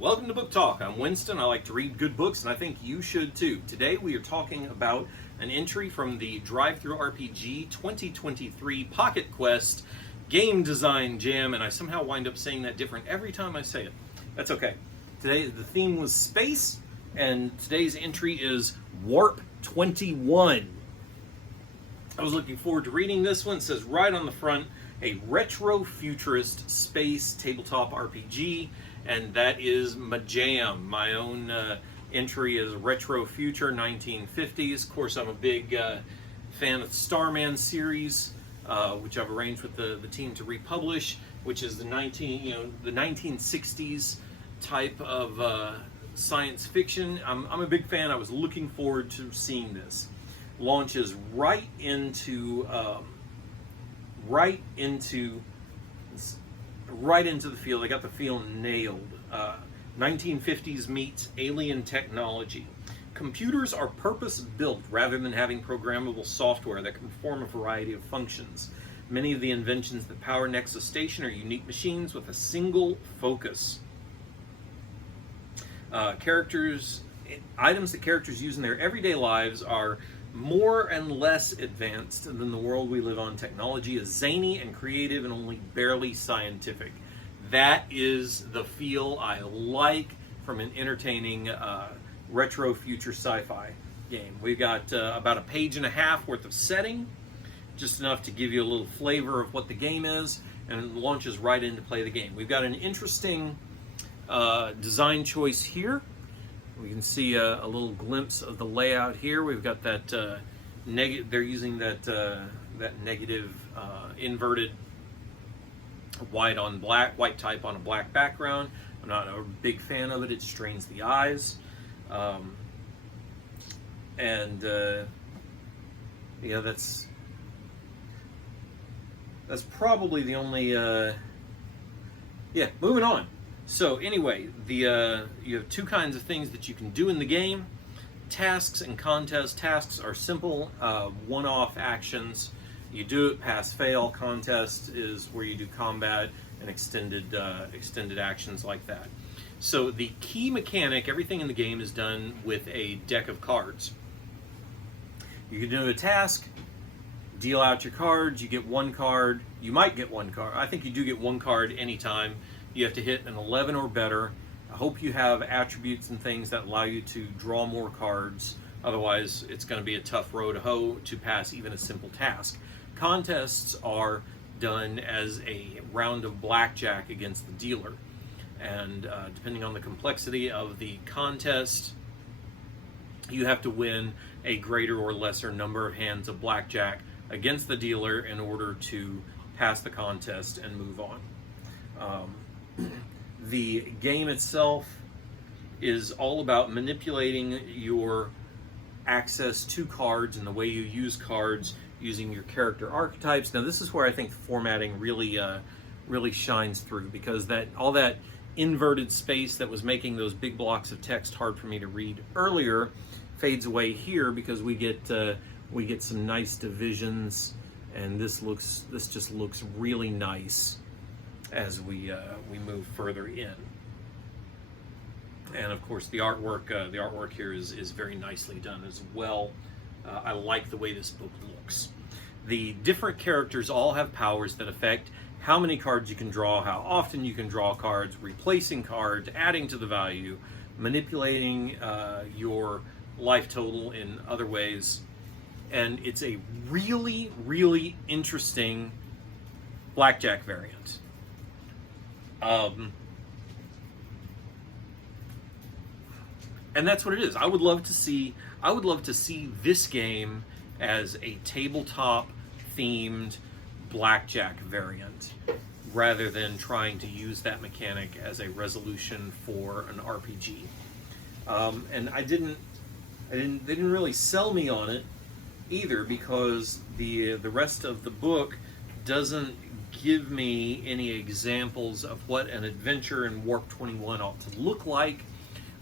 Welcome to Book Talk. I'm Winston. I like to read good books, and I think you should too. Today we are talking about an entry from the DriveThru RPG 2023 Pocket Quest Game Design Jam, and I somehow wind up saying that different every time I say it. That's okay. Today the theme was space, and today's entry is Warp 21. I was looking forward to reading this one. It says right on the front, a retro-futurist space tabletop RPG, and that is my jam. My own entry is retro future 1950s. Of course, I'm a big fan of the Starman series, which I've arranged with the team to republish, which is the 1960s type of science fiction. I'm a big fan. I was looking forward to seeing this. Launches right into the field. They got the field nailed. 1950s meets alien technology. Computers are purpose-built rather than having programmable software that can perform a variety of functions. Many of the inventions that power Nexus Station are unique machines with a single focus. Items that characters use in their everyday lives are more and less advanced than the world we live on. Technology is zany and creative and only barely scientific. That is the feel I like from an entertaining retro future sci-fi game. We've got about a page and a half worth of setting, just enough to give you a little flavor of what the game is, and it launches right in to play the game. We've got an interesting design choice here. We can see a little glimpse of the layout here. We've got that they're using that negative inverted white type on a black background. I'm not a big fan of it. It strains the eyes. Yeah, that's probably the only yeah, moving on. So anyway, you have two kinds of things that you can do in the game: tasks and contests. Tasks are simple, one-off actions. You do it, pass, fail. Contest is where you do combat and extended actions like that. So the key mechanic, everything in the game is done with a deck of cards. You can do a task, deal out your cards. You get one card. You might get one card. I think you do get one card anytime. You have to hit an 11 or better. I hope you have attributes and things that allow you to draw more cards. Otherwise, it's going to be a tough row to hoe to pass even a simple task. Contests are done as a round of blackjack against the dealer. And depending on the complexity of the contest, you have to win a greater or lesser number of hands of blackjack against the dealer in order to pass the contest and move on. The game itself is all about manipulating your access to cards and the way you use cards using your character archetypes. Now, this is where I think the formatting really shines through, because all that inverted space that was making those big blocks of text hard for me to read earlier fades away here, because we get some nice divisions, and this just looks really nice as we move further in. And of course, the artwork here is very nicely done as well. I like the way this book looks. The different characters all have powers that affect how many cards you can draw, how often you can draw cards, replacing cards, adding to the value, manipulating your life total in other ways. And it's a really, really interesting blackjack variant. And that's what it is. I would love to see this game as a tabletop themed blackjack variant, rather than trying to use that mechanic as a resolution for an RPG. And they didn't really sell me on it either, because the rest of the book doesn't give me any examples of what an adventure in Warp 21 ought to look like,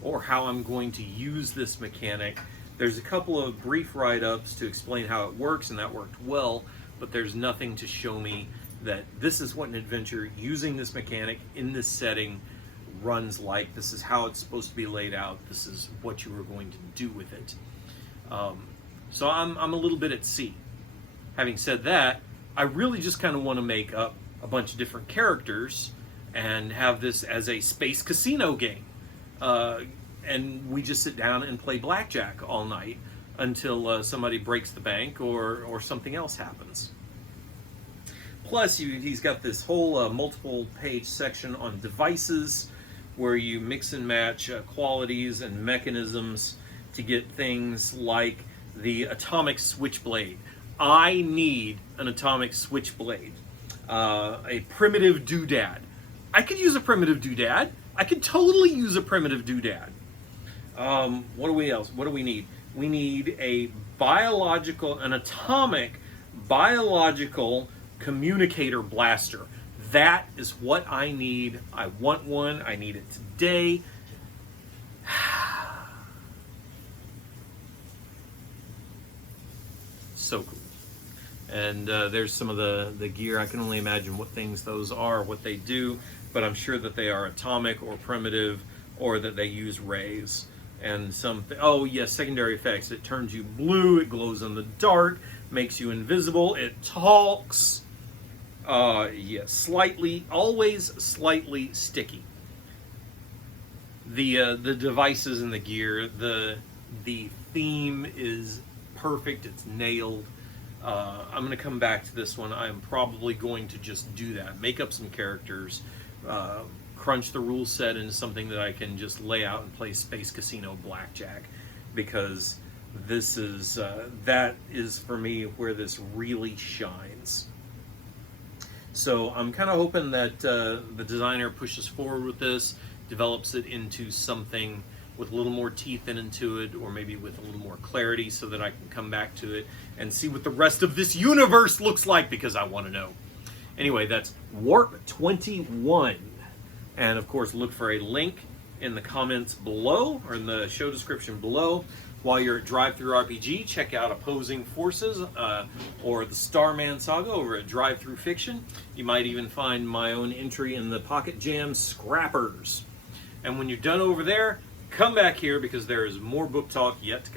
or how I'm going to use this mechanic. There's a couple of brief write-ups to explain how it works, and that worked well, but there's nothing to show me that this is what an adventure using this mechanic in this setting runs like. This is how it's supposed to be laid out. This is what you are going to do with it. So I'm a little bit at sea. Having said that, I really just kind of want to make up a bunch of different characters and have this as a space casino game. And we just sit down and play blackjack all night until somebody breaks the bank or something else happens. Plus, he's got this whole multiple page section on devices where you mix and match qualities and mechanisms to get things like the atomic switchblade. I need an atomic switchblade. A primitive doodad. I could use a primitive doodad. I could totally use a primitive doodad. What do we need? We need an atomic biological communicator blaster. That is what I need. I want one. I need it today. So cool. And there's some of the gear. I can only imagine what things those are, what they do, but I'm sure that they are atomic or primitive, or that they use rays. And oh yes, secondary effects. It turns you blue, it glows in the dark, makes you invisible, it talks. Yes, always slightly sticky. The devices and the gear, the theme is perfect, it's nailed. I'm going to come back to this one. I'm probably going to just do that. Make up some characters, crunch the rule set into something that I can just lay out and play Space Casino Blackjack. Because that is for me where this really shines. So I'm kind of hoping that the designer pushes forward with this, develops it into something with a little more teeth into it, or maybe with a little more clarity, so that I can come back to it and see what the rest of this universe looks like, because I want to know. Anyway, that's Warp 21. And of course, look for a link in the comments below, or in the show description below. While you're at DriveThru RPG, check out Opposing Forces or the Starman Saga over at DriveThru Fiction. You might even find my own entry in the Pocket Jam Scrappers. And when you're done over there, come back here, because there is more book talk yet to come.